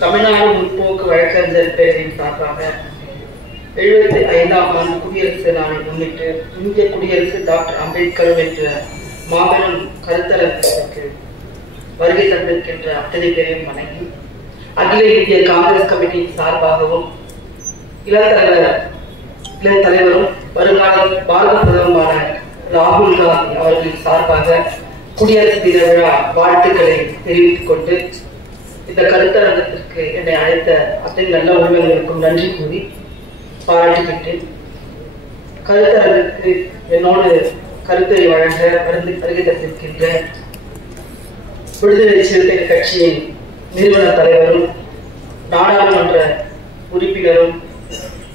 தமிழ்நாடு முற்போக்கு வழக்கறிஞர் பேரவையின் சார்பாக 75ஆம் ஆண்டு குடியரசு நாளை முன்னிட்டு இந்திய குடியரசு டாக்டர் அம்பேத்கர் என்ற மாபெரும் கருத்தரங்கத்திற்கு வருகை தந்திருக்கின்ற அத்தனை பேரையும் வணங்கி, அகில இந்திய காங்கிரஸ் கமிட்டியின் சார்பாகவும் இளம் தலைவரும் வருங்கால பாரத பிரதமரான ராகுல் காந்தி அவர்களின் சார்பாக குடியரசு தின விழா வாழ்த்துக்களை தெரிவித்துக் கொண்டு இந்த கருத்தரங்கத்திற்கு என்னை அழைத்த அத்தனை நல்ல உள்ளங்களுக்கும் நன்றி கூறி பாராட்டிவிட்டு, கருத்தரங்கத்திற்கு என்னோடு கருத்தை வழங்க வருகை தந்திருக்கின்ற விடுதலை சிறுத்தைகள் கட்சியின் நிறுவன தலைவரும் நாடாளுமன்ற உறுப்பினரும்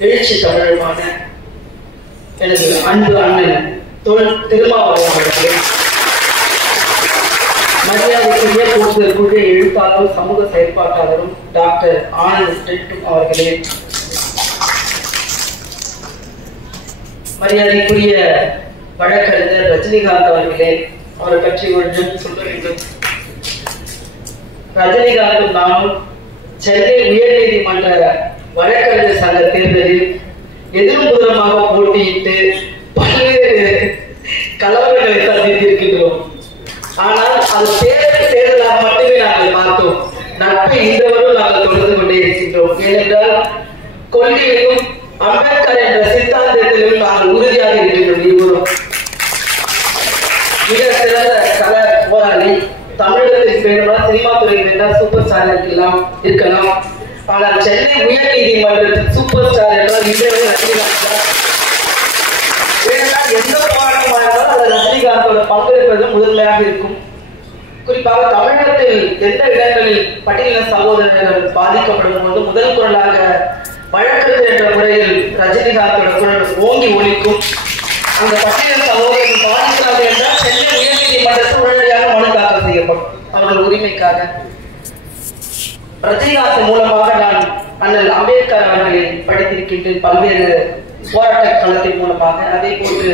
எழுச்சி தமிழருமான எனது அன்பு அண்ணன் திருமாவளவன் அவர்களே, மரியாதைக்குரிய கூடுதல் எழுத்தாளரும் சமூக செயற்பாட்டாளரும் டாக்டர் ஆனந்த் டெட்டும் அவர்களே, மரியாதைக்குரிய வழக்கறிஞர் ரஜினிகாந்த் அவர்களே, அவரை பற்றி ஒன்றும் சொல்ல வேண்டும். ரஜினிகாந்தும் நானும் சென்னை உயர்நீதிமன்ற வழக்கறிஞர் சங்க தேர்தலில் எதிரும் புதிரமாக போட்டியிட்டு பல்வேறு கலவரங்களை சந்தித்திருக்கின்றோம். ஆனால் அது தேர்தலாக மட்டுமே நாங்கள் பார்த்தோம். நட்பை இன்றவரும் நாங்கள் தொடர்ந்து கொண்டே இருக்கின்றோம். ஏனென்றால் கொள்கையிலும் அம்பேத்கர் என்ற சித்தாந்தத்திலும் நாங்கள் உறுதியாக இருக்கின்றோம். இருவரும் மிக சிறந்த கல போராளி. தமிழகத்தில் வேணும்னா சினிமா துறையில் வேண்டாம் சூப்பர் ஸ்டார் இருக்கலாம். ஆனால் சென்னை உயர் நீதிமன்றத்தில் சூப்பர் ஸ்டார் என்றால் இன்றைய ரஜினிகாந்த். எந்த போராட்டமாக இருந்தாலும் அது ரஜினிகாந்தோட பங்கெடுப்பது முதன்மையாக இருக்கும். குறிப்பாக தமிழகத்தில் எந்த இடங்களில் பட்டியலின சகோதரர்கள் பாதிக்கப்படும் போது முதல் குரலாக வழக்கறிஞர் என்ற முறையில் ரஜினிகாந்தோட குரல் ஓங்கி ஒலிக்கும். அந்த பட்டியலின சகோதரர்கள் பாதிக்கிறார்கள் என்றால் சென்னை உயர்நீதிமன்றத்தில் உடனடியாக மனு தாக்கல் செய்யப்படும் அவர்கள் உரிமைக்காக. ரஜினிகாந்த் மூலமாக நான் அண்ணல் அம்பேத்கர் அவர்களை படித்திருக்கின்றேன் பல்வேறு போராட்ட களத்தின் மூலமாக. அதே போன்று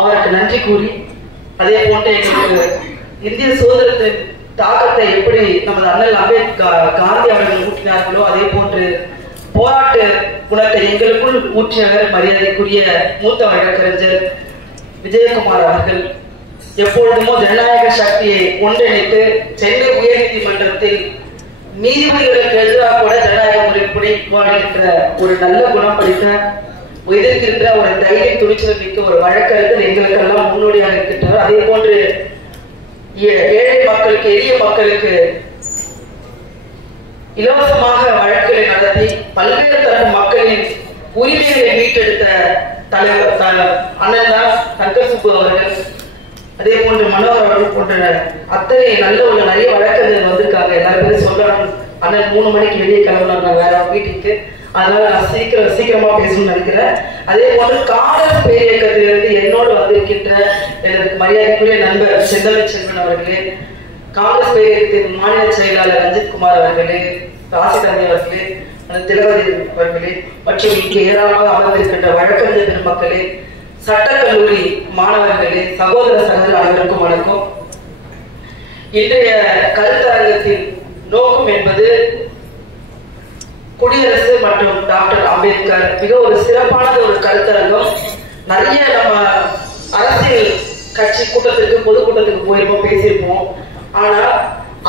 அவருக்கு நன்றி கூறி, அதே போன்று எங்களுக்கு இந்திய சுதந்திரத்தின் தாக்கத்தை எப்படி நமது அண்ணல் அம்பேத்கர் காந்தி அவர்கள் ஊற்றினார்களோ அதே போன்று போராட்ட குணத்தை எங்களுக்குள் ஊற்றியவர் மரியாதைக்குரிய மூத்த வழக்கறிஞர் விஜயகுமார் அவர்கள். எப்பொழுதுமோ ஜனநாயக சக்தியை ஒன்றிணைத்து சென்னை உயர் நீதிமன்றத்தில் நீதிபதிகளுக்கு எதிராக கூட ஜனநாயக முறைப்படி வாடுகின்ற ஒரு நல்ல குணம் படித்த எதிர்க்கின்ற ஒரு தைரிய துணிச்சல் மிக்க ஒரு வழக்கறிஞர் எங்களுக்கெல்லாம் முன்னோடியாக இருக்கின்றார். அதே போன்று ஏழை மக்களுக்கு, எளிய மக்களுக்கு இலவசமாக வழக்குகளை நடத்தி பல்வேறு தரப்பு மக்களின் உரிமைகளை மீட்டெடுத்த தலைவர் அண்ணன் தான் சங்கர் சுப்பு அவர்கள். அதே போன்று மனோகர் அவர்கள் போன்ற அத்தனை நல்ல உள்ள நிறைய வழக்கறிஞர் வந்திருக்காங்க. எல்லாரும் பேரும் சொல்லணும். அண்ணன் 3 மணிக்கு வெளியே கிளம்புனாங்க வேற வீட்டுக்கு. அதனால நான் சீக்கிரமா பேசணும்னு நினைக்கிறேன். அதே போன்று காங்கிரஸ் பேரியக்கத்திலிருந்து என்னோடு வந்திருக்கின்ற எனக்கு மரியாதைக்குரிய நண்பர் செந்தமிச்செல்வன் அவர்களே, காங்கிரஸ் பேரியக்கத்தின் மாநில செயலாளர் ரஞ்சித்குமார் அவர்களே, ராசிதமி அவர்களே, திலகவதி அவர்களே மற்றும் இங்கே ஏராளமாக அமர்ந்திருக்கின்ற வழக்கறிஞர் பெருமக்களே, சட்டக்கல்லூரி மாணவர்களே, சகோதர அனைவருக்கும் வணக்கம். இன்றைய கருத்தரங்கத்தின் நோக்கம் என்பது குடியரசு மற்றும் டாக்டர் அம்பேத்கர் மிக ஒரு சிறப்பானது ஒரு கருத்தரங்கம். நிறைய நம்ம அரசியல் கட்சி கூட்டத்திற்கு பொதுக்கூட்டத்துக்கு போயிருப்போம், பேசியிருப்போம். ஆனா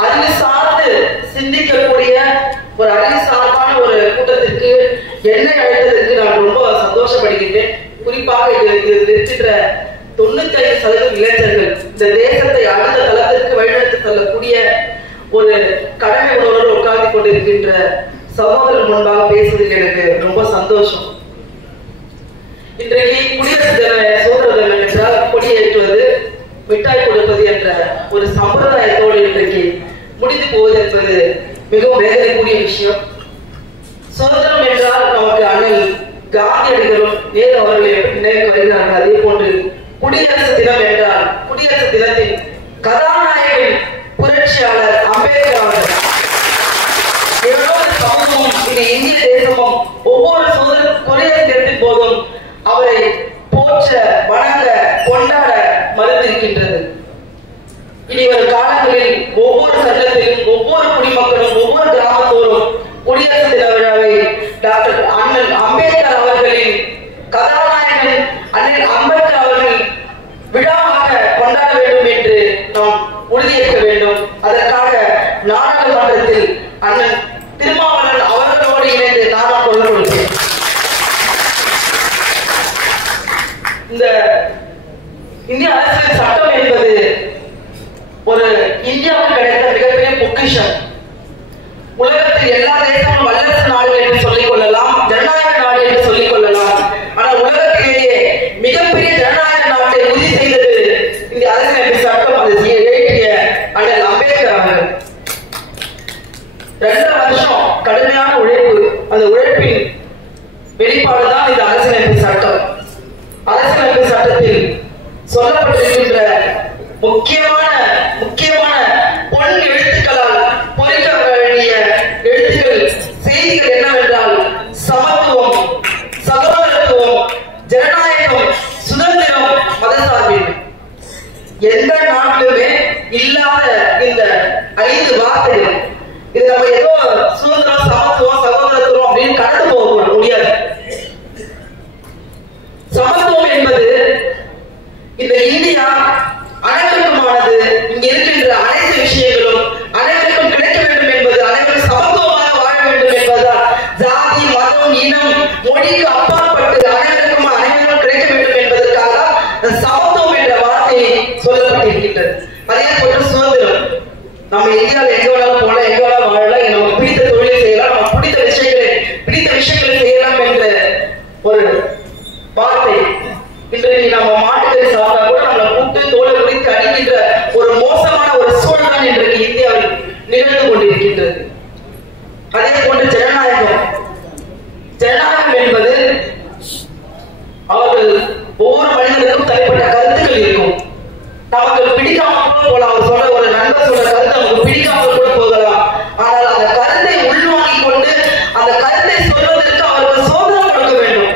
அறிவு சார்ந்து சிந்திக்கக்கூடிய ஒரு அறிவு சார்பான ஒரு கூட்டத்திற்கு என்னை அழைத்ததற்கு நான் ரொம்ப சந்தோஷப்படுகின்றேன். குறிப்பாக இருக்கின்ற 95% இளைஞர்கள் இந்த தேசத்தை அடுத்த தளத்திற்கு வழிநடத்தி செல்லக்கூடிய ஒரு கடமை உணர்வோடு உட்கார்ந்து கொண்டிருக்கின்ற சகோதரர் முன்பாக பேசுவதில் எனக்கு ரொம்ப சந்தோஷம். இன்றைக்கு குடியரசு தின சுதந்திர தினம் என்றால் கொடியேற்றுவது, மிட்டாய் கொடுப்பது என்ற ஒரு சம்பிரதாயத்தோடு இன்றைக்கு முடிந்து போவது என்பது மிகவும் வேதனைக்குரிய விஷயம். சுதந்திரம் என்றால் நமக்கு அண்ணல் காந்தியடிகளும் நேரு அவர்களை நினைவுக்கு வருகிறார்கள். அதே போன்று குடியரசு தினம் என்றால் குடியரசு தினத்தின் கதாநாயகன் புரட்சியாளர் அம்பேத்கர் அவர்கள். சமூகமும் இந்த இந்திய தேசமும் ஒவ்வொரு குடியரசு தினத்தின் போதும் அவரை போற்ற, வணங்க, கொண்டாட மறுத்திருக்கின்றது. இனி வரும் காலங்களில் ஒவ்வொரு சட்டத்திலும் ஒவ்வொரு குடிமக்களும் குடிமக்களும் ஒவ்வொரு கிராமத்தோறும் குடியரசு தின விழாவை டாக்டர் அண்ணல் அம்பேத்கர் அவர்களின் கதாநாயகன் அண்ணல் அம்பேத்கர் அவர்கள் விழாவாக கொண்டாட வேண்டும் என்று நாம் உறுதியேற்க வேண்டும். அதற்காக நாடாளுமன்றத்தில் அண்ணன் திருமாவளவன் அவர்களோடு இணைந்து நான் கொண்டு கொடுத்தேன். இந்த இந்திய அரசியல் சட்டம் என்பது ஒரு இந்தியாவுக்கு கிடைத்த மிகப்பெரிய பொக்கிஷம். உலகத்தில் எல்லா தேசமும் வல்லரசு நாடுகள் என்று சொல்லிக் கொள்ளலாம், ஜனநாயக நாடு என்று சொல்லிக் கொள்ளலாம். ஆனால் உலகத்திலேயே மிகப்பெரிய ஜனநாயக நாட்டை உறுதி செய்தது இந்த அரசியலமைப்பு சட்டம். அது இயற்றிய அண்ணல் அம்பேத்கர் அவர்கள் 2 வருஷம் கடுமையான உழைப்பு, அந்த உழைப்பின் வெளிப்பாடுதான் இந்த அரசியலமைப்பு சட்டம். அரசியலமைப்பு சட்டத்தில் சொல்லப்பட்டிருக்கின்ற முக்கியமான பொன் எழுத்துக்களால் பொறிக்க வேண்டிய எழுத்துக்கள் செய்திகள் என்னவென்றால் சமத்துவம், சகோதரத்துவம், ஜனநாயகம், சுதந்திரம், மதசார்பின்மை. எந்த நாட்டிலுமே இல்லாத இந்த 5 வார்த்தைகள். இது நம்ம ஏதோ சுதந்திரம், சமத்துவம், சகோதரத்துவம் அப்படின்னு கடந்து போக முடியாது. சமத்துவம் என்பது இந்த இந்தியா அனைவருக்குமானது. இங்க இருக்கின்ற அனைத்து விஷயங்களும் அனைவருக்கும் கிடைக்க வேண்டும் என்பது, அனைவரும் சமத்துவமாக வாழ வேண்டும் என்பதுதான். ஜாதி, மதம், இனம், மொழிக்கு அப்பாற்பட்டு அனைவருக்கும் கிடைக்க வேண்டும் என்பதற்காக சமத்துவம் என்ற வார்த்தை சொல்லப்பட்டிருக்கின்றது. அதே போன்று சுதந்திரம். நம்ம இந்தியாவில் எங்க வேணாலும் போல, எங்க வேணாலும் வாழலாம், நமக்கு பிடித்த தொழிலை செய்யலாம், நமக்கு பிடித்த விஷயங்களை செய்யலாம் என்ற ஒரு வார்த்தை. இன்றைக்கு நம்ம மாட்டுக்கறி சாப்பிட்டா கூட நம்மளை கூட்டு தோலை குடித்து அடிக்கின்ற ஒரு மோசமான ஒரு சூழல் தான் இன்றைக்கு இந்தியாவில் நிகழ்ந்து கொண்டிருக்கின்றது. அதே போன்று ஜனநாயகம் என்பது அவர்கள் ஒவ்வொரு மனிதனுக்கும் தனிப்பட்ட கருத்துக்கள் இருக்கும். நமக்கு பிடிக்காமல் கூட போகலாம். அவர் சொல்ற ஒரு நண்பர் சொல்ற கருத்து நமக்கு பிடிக்காமல் கூட போகலாம். ஆனால் அந்த கருத்தை உள்வாங்கிக் கொண்டு அந்த கருத்தை சொல்வதற்கு அவருக்கு சுதந்திரம் கொடுக்க வேண்டும்.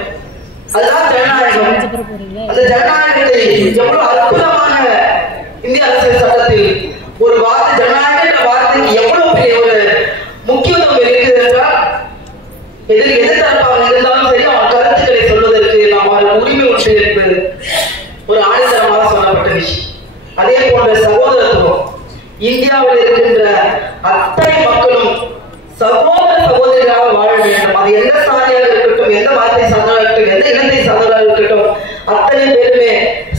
அதுதான் ஜனநாயகம். அந்த ஜனநாயகத்தை எவ்வளவு அற்புதமாக இந்திய அரசியல் சட்டத்தில் ஒரு வார்த்தை, ஜனநாயகம் என்ற வார்த்தைக்கு எவ்வளவு பெரிய ஒரு முக்கியத்துவம் இருக்குது என்றால், எதிர்த்தரப்பாக இருந்தாலும் சரி அவன் கருத்துக்களை சொல்வதற்கு நாம் அவருக்கு உரிமை உண்டு என்பது ஒரு ஆணித்தரமாக சொல்லப்பட்ட விஷயம். அதே போன்ற சகோதரத்துவம். இந்தியாவில் இருக்கின்ற அத்தனை மக்களும் சகோதரிகளாக வாழ வேண்டும். அது எந்த சாதியாக இருக்கட்டும், எந்த மதத்தை சார்ந்தவர்களாக இருக்கட்டும், எந்த இனத்தை சார்ந்தவர்களாக இருக்கட்டும், அத்தனை பேருமே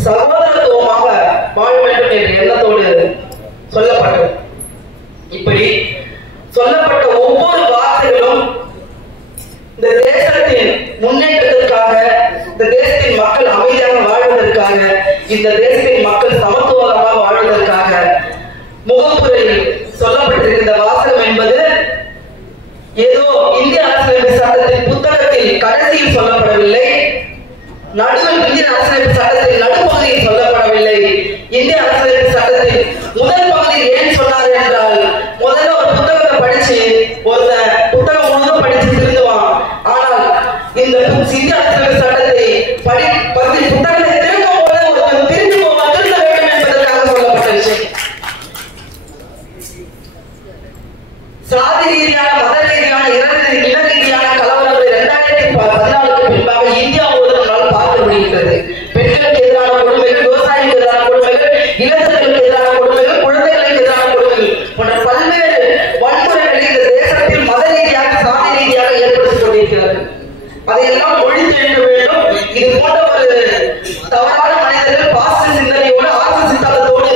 சகோதரத்துவமாக வாழ வேண்டும் என்ற எண்ணத்தோடு சொல்லப்பட்டது. இப்படி சொல்லப்பட்ட ஒவ்வொரு வார்த்தைகளும் இந்த தேசத்தின் முன்னேற்றத்திற்காக, இந்த தேசத்தின் மக்கள் அமைதியாக வாழ்வதற்காக, இந்த தேசத்தின் மக்கள் சமத்துவமாக வாழ்வதற்காக முகப்புரையில் சொல்லப்பட்டிருக்கின்ற வாசகம் என்பது ஏதோ இந்திய அரசியலமைப்பு சட்டத்தின் புத்தகத்தில் கடைசியில் சொல்லப்படவில்லை, நடுவில் இந்திய அரசியலமைப்பு சட்டத்தின் நடுப்பகுதியில் சொல்லப்படவில்லை. இந்திய அரசியலமைப்பு சட்டத்தின் முதல் பகுதியில் ஏன் சொன்னார் என்றால், முதல்ல ஒரு புத்தகத்தை படிச்சு ஒரு புத்தகம் முழுவதும் படிச்சு திருந்துவான். ஆனால் இந்த இந்திய அரசியலமைப்பு சட்டத்தை புத்தகத்தை திருக்கும் போது ஒருத்தர் திருந்த வேண்டும் என்பதற்காக சொல்லப்பட்ட விஷயம். சாதி ரீதியான, மத ரீதியான, இன ரீதியான கலவரங்களை 2014க்கு பின்பாக இந்தியா முழுவதும் பார்க்க முடிகிறது. பெண்களுக்கு எதிரான கொடுமைகள், விவசாயிகளுக்கு எதிரான கொடுமைகள், இளைஞர்களுக்கு எதிரான கொடுமைகள், குழந்தைகளுக்கு எதிரான கொடுமைகள் போன்ற பல்வேறு வன்முறைகளை இந்த தேசத்தில் மத ரீதியாக, சாதி ரீதியாக ஏற்படுத்திக் கொண்டிருக்கிறது. அதையெல்லாம் ஒழித்து எழுத வேண்டும். இது போன்ற ஒரு தவறான மனிதர்கள் பாசிச சிந்தனையோடு, ஆர்எஸ்எஸ் சித்தாந்தத்தோடு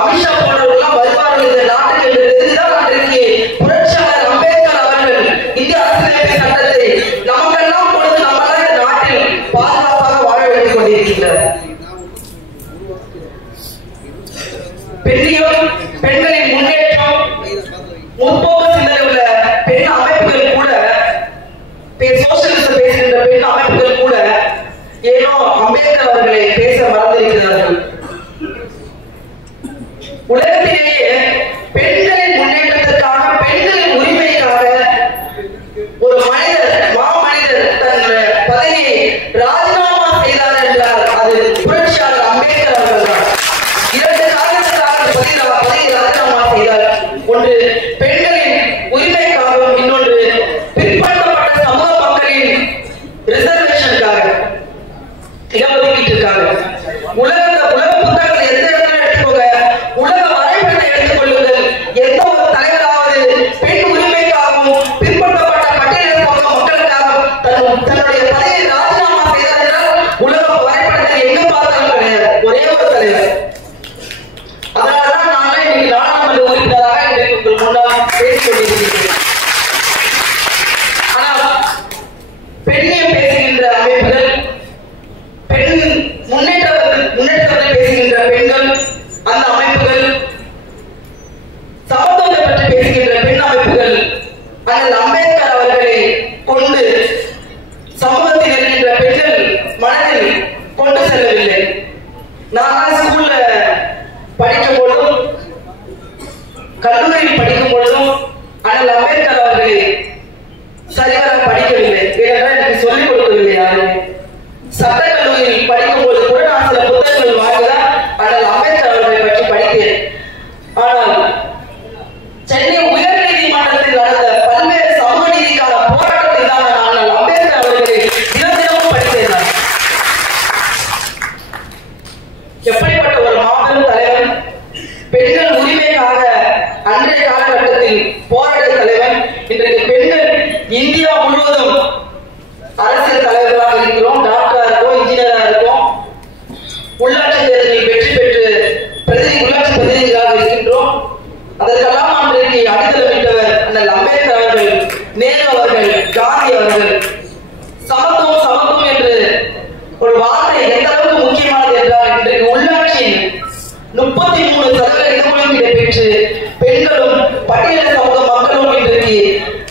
அமித்ஷா போன்றவர்கள்லாம் வருவார்கள் இந்த நாட்டுக்கு என்று தெரிந்தால் அன்றைக்கு புரட்சியாளர் அம்பேத்கர் அவர்கள் இந்திய அரசியலமைப்பு சட்டத்தை நமக்கெல்லாம் பொழுது நம்மளால் இந்த நாட்டில் பாதுகாப்பாக வாழ வைத்துக் கொண்டிருக்கின்றனர். பெண்களின் முன்னேற்றம், முற்போக்கு சிந்தனை உள்ள பெண் அமைப்புகள் கூட, சோசியலிசம் பேசுகின்ற பெண் அமைப்புகள் கூட ஏனோ அம்பேத்கர் அவர்களை பேச மறந்திருக்கிறார்கள். உலகத்திலேயே பெண்களின் முன்னேற்றத்திற்காக, பெண்களின் உரிமைக்காக ஒரு மாமனிதர் தன் பதவியை ராஜினாமா செய்தார் என்றால் அது புரட்சியாளர் அம்பேத்கர் அவர்கள் தான். 2 காரணங்களுக்காக பதவியை ராஜினாமா செய்தார். ஒன்று, பெண்களின் உலக புத்தகத்தை எந்த இடத்துல எடுத்துக்கோங்க, உலக வரைபடத்தை எடுத்துக்கொள்ளுங்கள். எந்த ஒரு தலைவராவது பெண் உரிமைக்காகவும் பிற்படுத்தப்பட்ட பட்டியலிடப்பட்ட மக்களுக்காகவும் தன்னுடைய பதவியை ராஜினாமா செய்தார் என்றால் உலக வரைபடத்தில் எங்க பார்த்தாலும் கிடையாது. ஒரே ஒரு தலைவர். அதனாலதான் நானே இன்னைக்கு நாடாளுமன்ற உறுப்பினராக இன்றைக்கு உங்கள் முன்னால் பேசிக் கொண்டிருக்கிறேன். ஆனால் பெண்ணியம் பேசுகின்ற அமைப்புகள், பெண் முன்னேற்றத்தை பேசுகின்ற பெண்கள், அந்த அமைப்புகள், சமத்துவத்தை பற்றி பேசுகின்ற பெண் அமைப்புகள் அண்ணல் அம்பேத்கர் அவர்களை கொண்டு சமூகத்தில் இருக்கின்ற பெண்கள் மனதில் கொண்டு செல்லவில்லை. நான் ஸ்கூல்ல படிக்கும் பொழுதும் கல்லூரியில் படிக்கும் பொழுதும் அண்ணல் அம்பேத்கர் அவர்களை சரிவர படிக்கவில்லை. ஏனென்றால் எனக்கு சொல்லிக் கொடுக்கவில்லை யாருமே. சட்ட கல்லூரியில் படிக்கும் போது கூட நான் சில புத்தகங்கள் வாங்கிதான் அண்ணல் அம்பேத்கர் அவர்களை பற்றி படித்தேன். ஆனால் சென்னை உயர் நீதிமன்றத்தில் நடந்த பல்வேறு சமூக நீதிக்கான போராட்டத்தில் தான் நான் அண்ணல் அம்பேத்கர் அவர்களை தினமும் படித்தேன். எப்படிப்பட்ட ஒரு மாபெரும் தலைவன், பெண்கள் உரிமைக்காக அன்றைய காலகட்டத்தில் போராடிய தலைவன். இன்றைக்கு பெண்கள் இந்தியா முழுவதும் அரசியல் தலைவர்களாக இருக்கிறோம், டாக்டரா இருக்கோம், இன்ஜினியரா இருக்கோம், உள்ளாட்சி தேர்தலில் வெற்றி பெற்று உள்ளாட்சி பிரதிநிதிகளாக இருக்கின்றோம். அதற்கெல்லாம் அன்றைக்கு அடித்தளமிட்டவர் அண்ணல் அம்பேத்கர் அவர்கள், நேரு அவர்கள், காந்தி அவர்கள். சமத்துவம் சமத்துவம் என்று ஒரு வார்த்தை எந்த அளவுக்கு முக்கியமானது என்றால் இன்றைக்கு உள்ளாட்சியில் 33% இடஒதுக்கீடு பெற்று பெண்களும் பட்டியல் சமூக மக்களும் இன்றைக்கு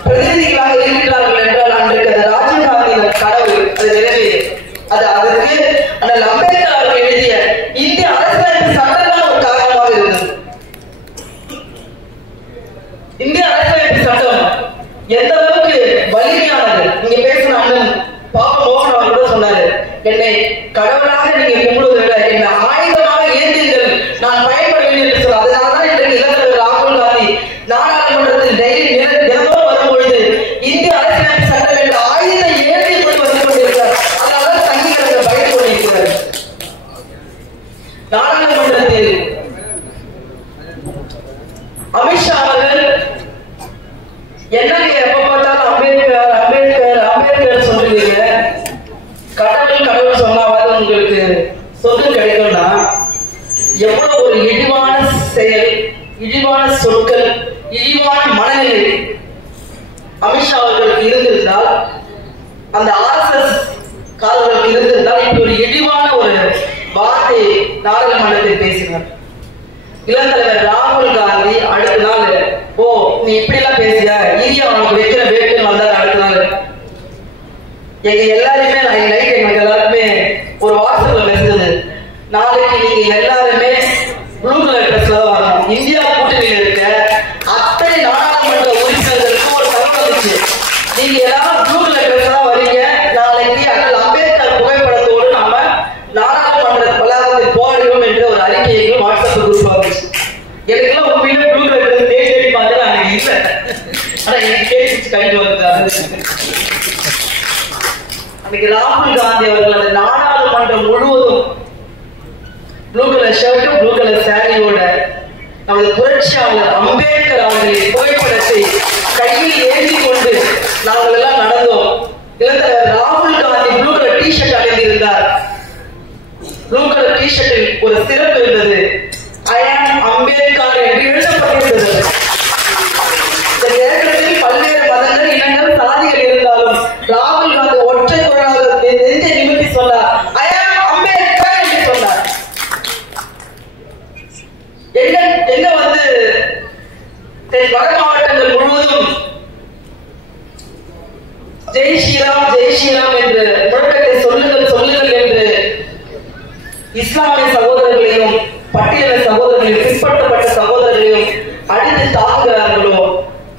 பிரதிநிதிகளாக இருக்கிறார்கள் என்றால் அன்றைக்கு அது ராஜீவ்காந்தியின் கனவு அது நிறைவேறியது. அதற்கு அண்ணல் அம்பேத்கர் அவர்கள் எழுதிய இந்திய அரசியலமைப்பு சட்டம் தான் ஒரு காரணமாக இருந்தது. இந்திய அரசியலமைப்பு சட்டம் எந்த அளவுக்கு வலிமையானது. இங்க பேசின அண்ணன் பாப்பா மோகன் அவர் கூட சொன்னாரு, என்னை கடவுளாக நீங்க கும்பிடுவதை விட என்னை ஆயுதமாக ஏற்றுங்கள், நான் பயன்படுவேன் என்று சொல்ல. அதனாலதான் இன்றைக்கு இளைஞர் ராகுல் காந்தி நாடாளுமன்றத்தில் தினமும் வரும்பொழுது இந்திய அரசியலமைப்பு சட்டம் என்ற ஆயுதத்தை ஏற்றி கொண்டு வந்து கொண்டிருக்கிறார். அதனாலதான் சங்கிகளுக்கு பயந்து கொண்டிருக்கிறார். நாடாளுமன்றத்தில் அமித்ஷா அவர்கள் என்னங்க எப்ப பார்த்தாலும் அம்பேத்கர் அம்பேத்கர் அம்பேத்கர் சொல்றீங்க, கடவுள் சொன்னாவது உங்களுக்கு சொத்து கிடைக்கும்னா எவ்வளவு ஒரு இழிவான செயல், இழிவான சொற்கள், இழிவான மனநிலை அமித்ஷா அவர்களுக்கு இருந்திருந்தால், அந்த RSS காரர்களுக்கு இருந்திருந்தால் இப்படி ஒரு இழிவான ஒரு வார்த்தை நாடாளுமன்றத்தில் பேசினார். இளந்தலைவர் ராகுல் காந்தி அடுத்த நாள், ஓ நீ இப்படி எல்லாம் பேசியா, இந்தியா உனக்கு வைக்கிற வேட்டுன்னு வந்தார். அடுத்த நாள் எங்க எல்லாருமே நைட் எங்களுக்கு எல்லாருமே ஒரு வாட்ஸ்அப்ல மெசேஜ், நாளைக்கு நீங்க எல்லாருமே ப்ளூ கலர் ட்ரெஸ்ல தான் வரணும். இந்தியா கூட்டணியில் இருக்க அத்தனை நாடாளுமன்ற உறுப்பினர்களுக்கு ஒரு தகவல் வந்துச்சு, நீங்க எல்லாரும் ப்ளூ கலர் ட்ரெஸ் தான் வரீங்க, நாளைக்கு அண்ணல் அம்பேத்கர் புகைப்படத்தோடு நாம நாடாளுமன்ற வளாகத்தில் போராடுவோம் என்ற ஒரு அறிக்கையை வாட்ஸ்அப் குரூப் வந்துச்சு. எனக்குலாம் உண்மையில ப்ளூ கலர் ட்ரெஸ் தேடி பார்த்தா அன்னைக்கு இல்லை, ஆனா எனக்கு கேட்டு கைட்டு வந்து அன்னைக்கு ராகுல் காந்தி அவர்கள் அந்த நாடாளுமன்றம் முழுவதும் ப்ளூ கலர் ஷர்ட்டும் ப்ளூ கலர் சாரியோட நமது புரட்சியாளர் அம்பேத்கர் அவர்களின் புகைப்படத்தை கையில் ஏந்தி கொண்டு நாங்கள் எல்லாம் நடந்தோம். இளந்தலைவர் ராகுல் காந்தி ப்ளூ கலர் டிஷர்ட் அணிந்திருந்தார். ப்ளூ கலர் டிஷர்ட்டில் ஒரு சிறப்பு இருந்தது, ஐ ஆம் அம்பேத்கர் என்று எழுதப்பட்டிருந்தது. இந்த நேரத்தில் பல்வேறு மதங்கள், இனங்கள், சாதிகள் இருந்தாலும் ராகுல் காந்தி ஒற்றை குரலாக நெஞ்சை நிமிர்த்தி சொன்னார், ஐ ஆம் அம்பேத்கர் என்று சொன்னார். எங்க வந்து வட மாவட்டங்கள் முழுவதும் ஜெய் ஸ்ரீராம் ஜெய் ஸ்ரீராம் என்று முழக்கத்தை சொல்லுங்கள் சொல்லுங்கள் என்று இஸ்லாமிய சகோதரர்களையும் பட்டியல சகோதரர்களையும் பிற்படுத்தப்பட்ட சகோதரர்களையும் அடித்து தாக்குகிறார்களோ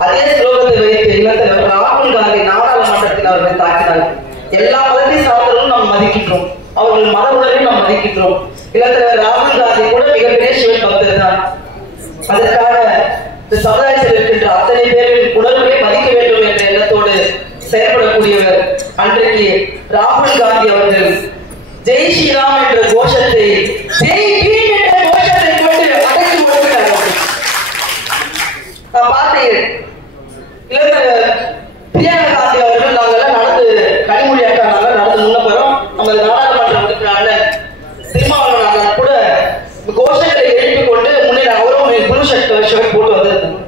அதே ஸ்லோகத்தை வைத்து இளந்தலைவர் ராகுல் காந்தி நாடாளுமன்றத்தில் அவர்கள் தாக்கினார்கள். எல்லா மதத்தை சார்ந்தவர்களும் நாம் மதிக்கின்றோம், அவர்கள் மத உணர்வையும் நாம் மதிக்கின்றோம். இளந்தலைவர் ராகுல் காந்தி கூட மிகப்பெரிய சிவன் பக்தர் தான். அதற்காக இந்த சமுதாயத்தில் இருக்கின்ற அத்தனை பேரின் உணர்வுகளை மதிக்க வேண்டும் என்ற எண்ணத்தோடு செயல்படக்கூடியவர். அன்றைக்கு ராகுல் காந்தி அவர்கள் ஜெய் ஸ்ரீராம் என்ற கோஷத்தை பிரியங்கா காந்தி அவர்கள் நாங்கெல்லாம் நடந்து கனிமொழி அக்கா நாங்கள் நடந்து முன்ன போறோம். நம்ம நாடாளுமன்ற உறுப்பினர் திருமாவளவன் கூட கோஷங்களை எழுப்பிக் கொண்டு முன்னே அவரும் புது ஷர்ட் போட்டு வந்திருந்தாங்க.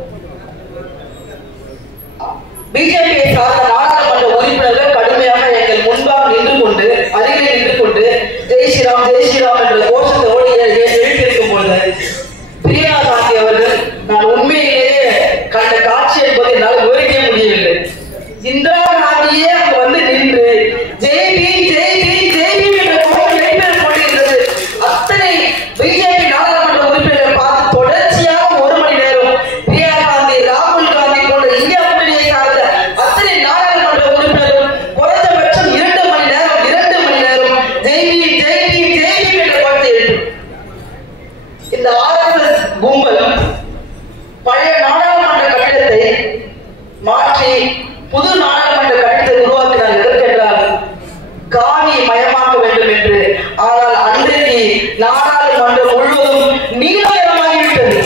பிஜேபியை சார்ந்த நாடாளுமன்ற உறுப்பினர்கள் கடுமையாக எங்கள் முன்பாக நின்று கொண்டு அருகில் நின்று கொண்டு ஜெய் ஸ்ரீராம் என்ற கோஷத்தோடு எழுப்பியிருக்கும் பொழுது பிரியங்கா காந்தி அவர்கள் நான் உண்மையிலேயே கண்ட காட்சி என்பதை என்னால் விவரிக்க முடியவில்லை. இந்திரா காந்தியே அங்கு வந்து நின்று ஜெய் பீம் என்ற கோஷம் எழுப்பிக் கொண்டிருந்தது. அத்தனை பிஜேபி நாடாளுமன்ற உறுப்பினர்கள் பார்த்து தொடர்ச்சியாக 1 மணி நேரம் பிரியங்கா காந்தி, ராகுல் காந்தி போன்ற இந்தியா கூட்டணியை சார்ந்த அத்தனை நாடாளுமன்ற உறுப்பினர்கள் குறைந்தபட்சம் 2 மணி நேரம் ஜெய் பீம் என்ற கோஷத்தை எழுப்பி இந்த ஆர்எஸ்எஸ் கும்பல் பழைய நாடாளுமன்ற கட்டிடத்தை மாற்றி புது நாடாளுமன்ற கட்டிடத்தை உருவாக்கினார். எதற்கென்றால் காவி மயமாக்க வேண்டும் என்று. ஆனால் அன்றைக்கு நாடாளுமன்றம் முழுவதும் நீலமயமாகிவிட்டது.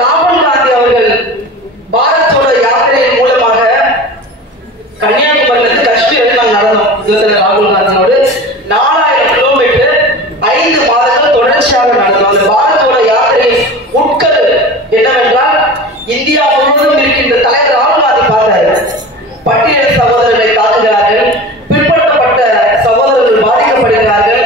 ராகுல் காந்தி அவர்கள் பாரத் ஜோடோ யாத்திரையின் மூலமாக கன்னியாகுமரியிலிருந்து காஷ்மீர் நாங்கள் நடந்தோம். ராகுல் காந்தியோடு 4000 கிலோமீட்டர் 5 மாதங்கள் தொடர்ச்சியாக நடந்தோம். அந்த பாரத் ஜோடோ யாத்திரையின் உட்கரு என்னவென்றால் இந்தியா முழுவதும் இருக்கின்ற தலைவர் ராகுல் காந்தி பார்த்தாரு. பட்டியல் சகோதரர்களை தாக்குகிறார்கள், பிற்படுத்தப்பட்ட சகோதரர்கள் பாதிக்கப்படுகிறார்கள்,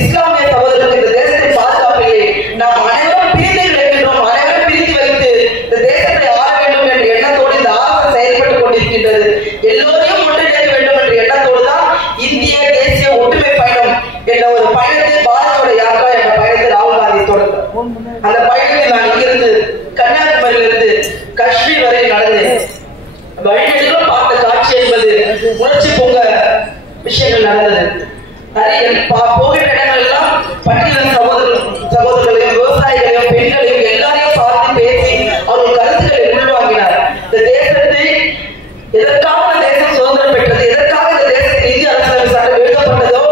இஸ்லாமிய சகோதரர்கள் இந்த தேசத்தின் பாதுகாப்பிலே நாம் அனைவரும் பிரிந்து கிடக்கின்றோம், அனைவரும் பிரித்து வைத்து இந்த தேசத்தை ஆள வேண்டும் என்ற எண்ணத்தோடு இந்த ஆர்எஸ்எஸ் செயல்பட்டுக் கொண்டிருக்கின்றது. எல்லோரையும் ஒன்றிணைக்க வேண்டும் என்ற எண்ணத்தோடு தான் இந்திய தேசிய ஒற்றுமை பயணம் என்ற ஒரு பயணத்தை பாரதோட யாத்திரா என்ற பயணத்தை ராகுல் காந்தி தொடர்ந்தார். அந்த பயணத்தை நான் இங்கிருந்து கன்னியாகுமரியிலிருந்து காஷ்மீர் வரை நடந்தேன். வழிநெடுகளும் பார்த்த காட்சி என்பது உணர்ச்சி பொங்க விஷயங்கள் நடந்தது. நிறைய போகிற இடங்கள் எல்லாம் பட்டியல் சகோதரர்களையும் விவசாயிகளையும் பெண்களையும் எல்லாரையும் பார்த்து பேசி அவர்கள் கருத்துக்களை உள்வாங்கினார். இந்த தேசத்தை எதற்காக தேசம் சுதந்திரம் பெற்றது, எதற்காக இந்த தேசத்தில் இந்திய அரசியல் சட்டம் எழுதப்பட்டதோ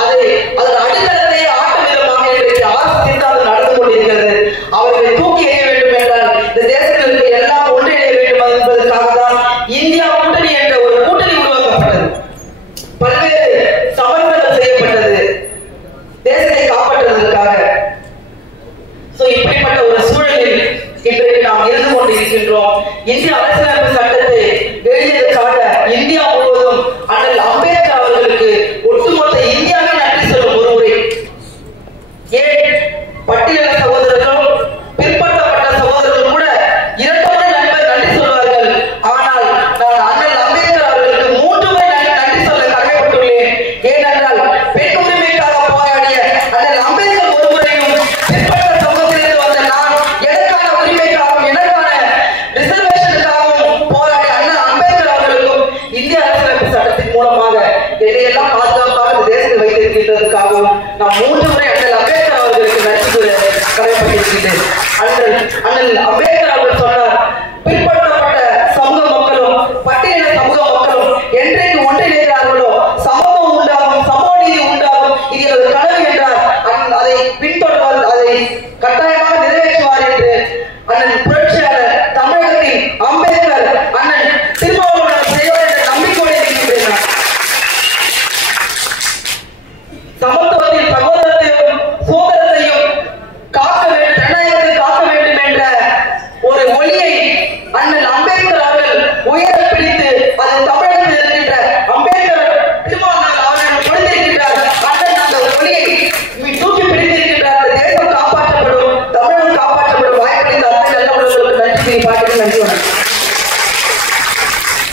அதன் அடித்தளத்தை ஆட்டும் விதமாக இன்றைக்கு ஆர்எஸ்எஸ் அது நடந்து கொண்டிருக்கிறது. அவர்களை தூக்கி எறிய வேண்டும் என்றால் இந்த தேசத்தில் இருக்க எல்லாம் ஒன்றிணைய வேண்டும் என்பதற்காக தான் இந்தியா கூட்டணி என்ற ஒரு கூட்டணி உருவாக்கப்பட்டது. பல்வேறு சமரசங்கள் செய்யப்பட்டது தேசத்தை காப்பாற்றுவதற்காக. இப்படிப்பட்ட ஒரு சூழலில் இன்றைக்கு நாம் இருந்து கொண்டிருக்கின்றோம். இந்திய அரசியலமைப்பு சட்டத்தை எழுதியதற்காக இந்தியா முழுவதும் அண்ணல் அம்பேத்கர் அவர்களுக்கு ஒட்டுமொத்த இந்தியாவே நன்றி சொல்லும் ஒரு உரை. ஏன் பட்டியல சகோதரர்களும் பிற்படுத்தப்பட்ட சகோதரர்கள் கூட 2 முறை நன்றி சொல்வார்கள். ஆனால் நான் அண்ணல் அம்பேத்கர் அவர்களுக்கு 3 முறை நன்றி சொல்ல கடமைப்பட்டுள்ளேன். ஏனென்றால் பெண் உரிமைக்காக போராடிய அண்ணல் அம்பேத்கர் ஒரு முறையும், பிற்பட்ட சமூகத்திலிருந்து வந்த நான் எனக்கான உரிமைக்காகவும் எனக்கான ரிசர்வேஷனுக்காகவும் போராடிய அண்ணல் அம்பேத்கர் அவர்களுக்கும் இந்திய அரசியலமைப்பு சட்டத்தின் மூலமாக எதையெல்லாம் பாதுகாப்பாக இந்த தேசத்தில் வைத்திருக்கின்றதற்காகவும் நான் 3 முறை அண்ணல் அம்பேத்கர் அவர்களுக்கு நன்றி கூற கடமைப்பட்டிருக்கின்றேன். அண்ணல் அம்பேத்கர் அவர்கள் சொன்னார், பிற்படுத்தப்பட்ட சமூக மக்களும் பட்டியல சமூக மக்களும் என்றைக்கு ஒன்றிணைகிறார்களோ சமூகம் உண்டாகும், சமூக நீதி உண்டாகும், இது எனது கனவு என்றார். அதை பின்தொடர்வார், அதை கட்டாயமாக நிறைவேற்றுவார் என்று அண்ணன் புரட்சியாளர் தமிழகத்தின் அம்பேத்கர் அண்ணன் திருமாவளவன் செய்வார் என்ற நம்பிக்கையோடு இருக்கின்றனர். சமத்துவத்தின்